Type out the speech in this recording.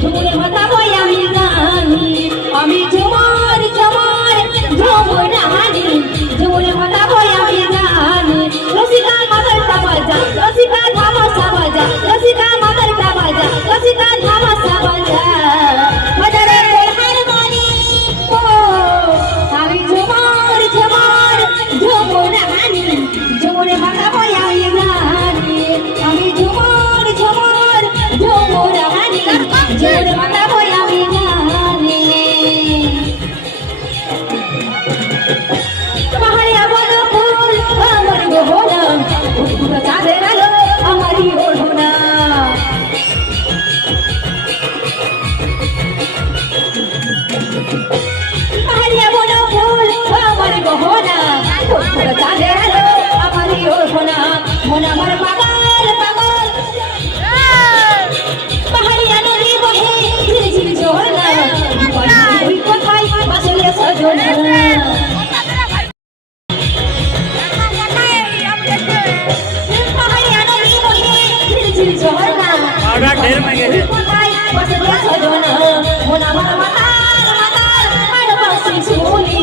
ঝুমুরে বাতাবো আমি জানি আমি ঝুমার ঝুমার ঝুমুর হানি ঝুমুরে বাতাবো আমি জানি রসিকা মাদরটা বাজা রসিকা ধামাসা বাজা রসিকা মাদরটা বাজা রসিকা ধামাসা বাজা বাজারে হারমোনি ও আমি ঝুমার ঝুমার ঝুমুর হানি ঝুমুরে বাতাবো আমি জানি আমি ঝুমার ঝুমার ঝুমুর হানি ঝুমুরে বাতাবো আমি জানি পাহাড়িয়া বলো ফুল আমার গহনা পুরো চাঁদের আলো আমারই ওড়না পাহাড়িয়া বলো ফুল আমার গহনা পুরো চাঁদের আলো আমারই ওড়না মন আমার পাগল পাগল পাহাড়িয়া নদী বহে ঝিলঝিল ঝরনা ওই কোথায় বাসলে সজনা পাহাড়িয়া নদী বহে ঝিলঝিল ঝরনা পাউডার ঢের মেগে গেছে কোথায় বাসলে সজনা মন আমার মাতাল মাতাল আর বাসি শুনি